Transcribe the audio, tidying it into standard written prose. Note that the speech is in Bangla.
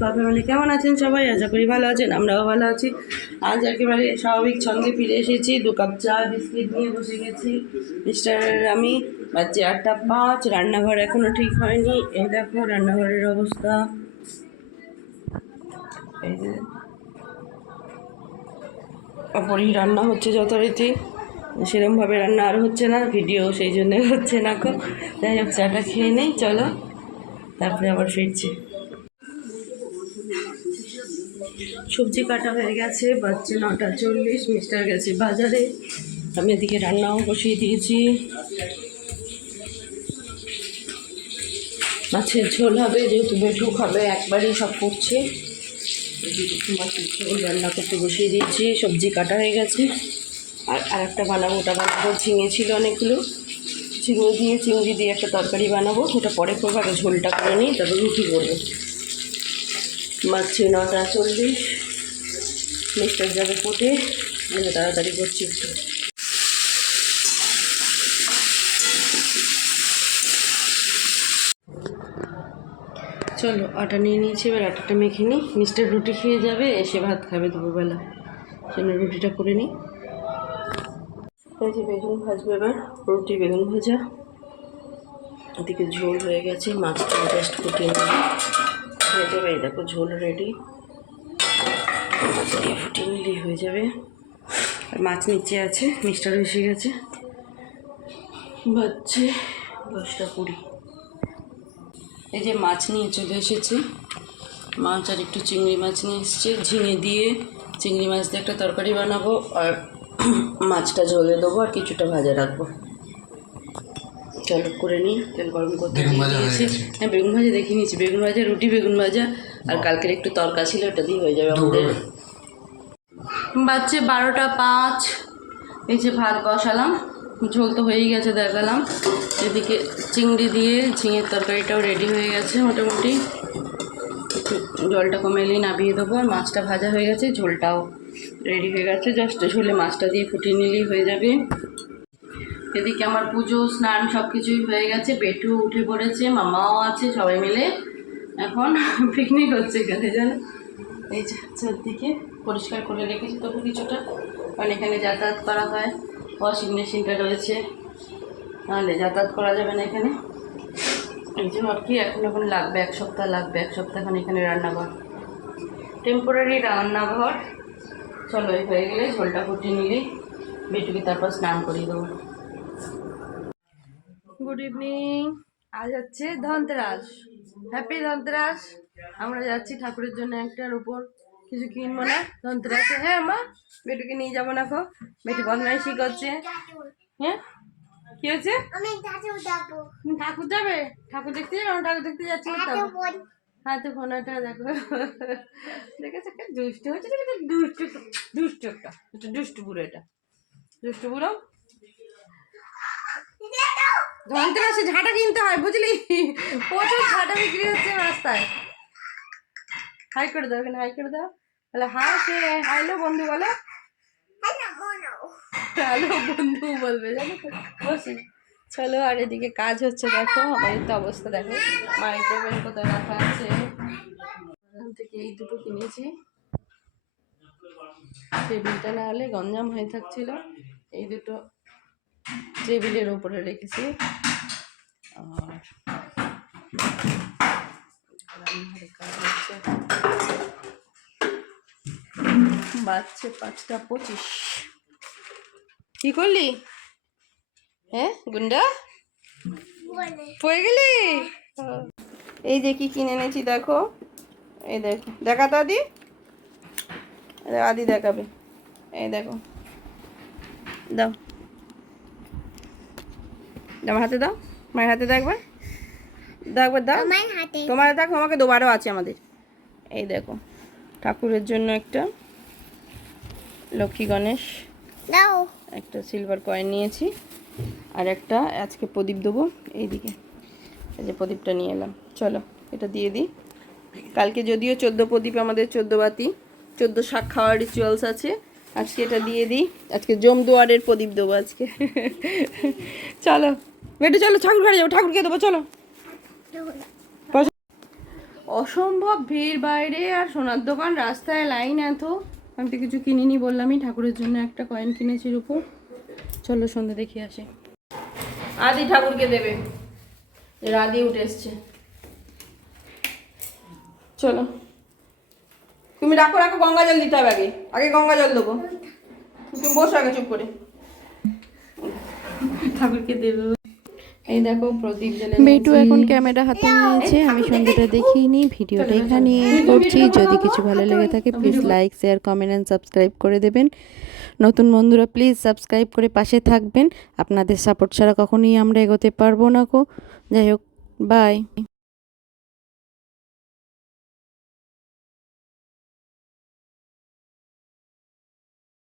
ফ্যামিলি কেমন আছেন সবাই? আশা করি ভালো আছেন, আমরাও ভালো আছি। আজ একেবারে স্বাভাবিক ছন্দে ফিরে এসেছি। 2 কাপ চা বিস্কিট নিয়ে বসে গেছি মিস্টার আমি। বাজে 8:05। রান্নাঘর এখনো ঠিক হয়নি। এই দেখো রান্নাঘরের অবস্থা। এই যে অপরই রান্না হচ্ছে যথারীতি, সেরকমভাবে রান্না আর হচ্ছে না, ভিডিও সেই জন্যে হচ্ছে না। যাই হোক চাটা খেয়ে নেই, চলো তারপরে আবার ফিরছি। সবজি কাটা হয়ে গেছে, বাজছে 9:40। মিস্টার গেছে বাজারে, আমি এদিকে রান্নাও বসিয়ে দিয়েছি। মাছের ঝোল হবে, যেহেতু বেটু খাবে একবারই সব করছি। মাছের ঝোল রান্না করতে বসিয়ে দিয়েছি, সবজি কাটা হয়ে গেছে। আর একটা বানাবো, ওটা বানাবো ঝিঙে ছিল অনেকগুলো, ঝিঙে দিয়ে চিংড়ি দিয়ে একটা তরকারি বানাবো, ওটা পরে করবো। আগে ঝোলটা করে নিই, তারপর রুটি করবো। মাছছে 9:40, মিস্টার যাবে কোটে, তাড়াতাড়ি করছি একটু। চলো আটা নিয়ে নিয়েছি, এবার আটাটা মেখে নিই। মিস্টার রুটি খেয়ে যাবে, এসে ভাত খাবে দুপুরবেলা, সেজন্য রুটিটা করে নিই। এই যে বেগুন ভাজবো এবার, রুটি বেগুন ভাজা। এদিকে ঝোল হয়ে গেছে, মাছটা জাস্ট ফুটিয়ে নিয়ে হয়ে যাবে। এই দেখো ঝোল রেডি, মাছ দিয়ে ফুটিয়ে নিলেই হয়ে যাবে। আর মাছ নিচে আছে, মিস্টার এসে গেছে। বাজছে 10:20। এই যে মাছ নিয়ে চলে এসেছে, মাছ আর একটু চিংড়ি মাছ নিয়ে এসছে। ঝিঙে দিয়ে চিংড়ি মাছ দিয়ে একটা তরকারি বানাবো, আর মাছটা ঝোলে দেবো, আর কিছুটা ভাজা রাখবো। চলো করে নিই। তেল গরম করতে দিয়েছি। হ্যাঁ বেগুন ভাজা দেখে নিয়েছি, বেগুন ভাজা, রুটি বেগুন ভাজা, আর কালকের একটু তরকা ছিল, ওটা দিয়ে হয়ে যাবে আমাদের। বাজছে 12:05। এই যে ভাত বসালাম, ঝোল তো হয়েই গেছে দেখালাম। এদিকে চিংড়ি দিয়ে ঝিঙের তরকারিটাও রেডি হয়ে গেছে মোটামুটি। জলটা কমে এলেই নামিয়ে দেবো। আর মাছটা ভাজা হয়ে গেছে, ঝোলটাও রেডি হয়ে গেছে, জাস্ট ঝোলে মাছটা দিয়ে ফুটিয়ে নিলেই হয়ে যাবে। এদিকে আমার পুজো স্নান সব কিছুই হয়ে গেছে, বেটু উঠে পড়েছে, মামাও আছে, সবাই মিলে এখন পিকনিক হচ্ছে এখানে জানো। এই যে চারদিকে পরিষ্কার করে রেখেছি তবু কিছুটা, কারণ এখানে যাতায়াত করা হয়, ওয়াশিং মেশিনটা রয়েছে, নাহলে যাতায়াত করা যাবে না এখানে। এই জন্য আর কি এখন লাগবে 1 সপ্তাহ লাগবে, 1 সপ্তাহ এখন এখানে রান্নাঘর, টেম্পোরারি রান্নাঘর। চলো এই হয়ে গেলে ঝোলটা ফুটিয়ে নিলেই বেটুকে তারপর স্নান করিয়ে দেবো। Good evening. আজ হচ্ছে ধনতেরাস, হ্যাপি ধনতেরাস। আমরা যাচ্ছি ঠাকুরের জন্য একটার উপর কিছু কিনবো না ধনতেরাসে। হ্যাঁ মা, বেটুকে নিয়ে যাবো না, খো বেটু বদমাইশি করছে। হ্যাঁ কি হয়েছে? ঠাকুর যাবে, ঠাকুর দেখতে যাবে? আমরা ঠাকুর দেখতে যাচ্ছি। হাতে ফোনাটা দেখো, দেখেছে দুষ্ট হচ্ছে, দেখেছে দুষ্ট, দুষ্ট একটা দুষ্টু বুড়ো, এটা দুষ্টু বুড়ো। ধনতেরাসে ঝাঁটা কিনতে হয় বুঝলি, প্রচুর ঝাঁটা বিক্রি হচ্ছে রাস্তায়। হাই করে দাও, এখানে হাই করে দাও, তাহলে হাই সে হ্যালো বন্ধু বলো, হ্যালো বন্ধু বলবে জানো তো। বসি চলো। আর এদিকে কাজ হচ্ছে দেখো, আমাদের তো অবস্থা দেখো, মাইক্রোওয়েভ কোথায় রাখা আছে। এখান থেকে এই দুটো কিনেছি, টেবিলটা না হলে গঞ্জাম হয়ে থাকছিল, এই দুটো টেবিলের উপরে রেখেছি। আর কাজ হচ্ছে, বাজছে 5:25। কি করলি? হ্যাঁ গুন্ডা পড়ে গেলি? এই যে কি কিনে এনেছি দেখো, এই দেখো, দেখা তো আদি, আদি দেখাবে। এই দেখো, দাও আমার হাতে দাও, মায়ের হাতে দেখবে, দেখবে দাও তোমার দেখো, আমাকে দুবারও আছে আমাদের। এই দেখো ঠাকুরের জন্য একটা লক্ষ্মী গণেশ, একটা সিলভার কয়েন নিয়েছি, আর একটা আজকে প্রদীপ দেবো। এইদিকে এই যে প্রদীপটা নিয়ে এলাম, চলো এটা দিয়ে দিই। কালকে যদিও 14 প্রদীপ, আমাদের 14 বাতি, 14 শাক খাওয়ার রিচুয়ালস আছে, আজকে এটা দিয়ে দিই। আজকে জমদুয়ারের প্রদীপ দেবো আজকে। চলো বেটু চলো ঠাকুর ঘরে যাবো, ঠাকুরকে দেবো চলো। অসম্ভব ভিড় বাইরে, আর সোনার দোকান রাস্তায় লাইন এত। আমি তো কিছু কিনিনি, বললামই ঠাকুরের জন্য একটা কয়েন কিনেছি রূপো। চলো সন্ধ্যে দেখে আসি। আদি ঠাকুরকে দেবে, রাধি উঠে এসছে। চলো তুমি রাখো রাখো, গঙ্গা জল দিতে হবে আগে, আগে গঙ্গা জল দেবো। তুমি বসো আগে চুপ করে, ঠাকুরকে দেবে। এই দেখো প্রদীপ জ্বেলে বেটু এখন ক্যামেরা হাতে নিয়েছে, আমি সন্ধ্যাটা দেখিনি। ভিডিওটা এখানে করছি। যদি কিছু ভালো লেগে থাকে please like, share, comment and subscribe করে দেবেন। নতুন বন্ধুরা প্লিজ সাবস্ক্রাইব করে পাশে থাকবেন। আপনাদের সাপোর্ট ছাড়া কখনোই আমরা এগোতে পারবো না। যাই হোক, বাই।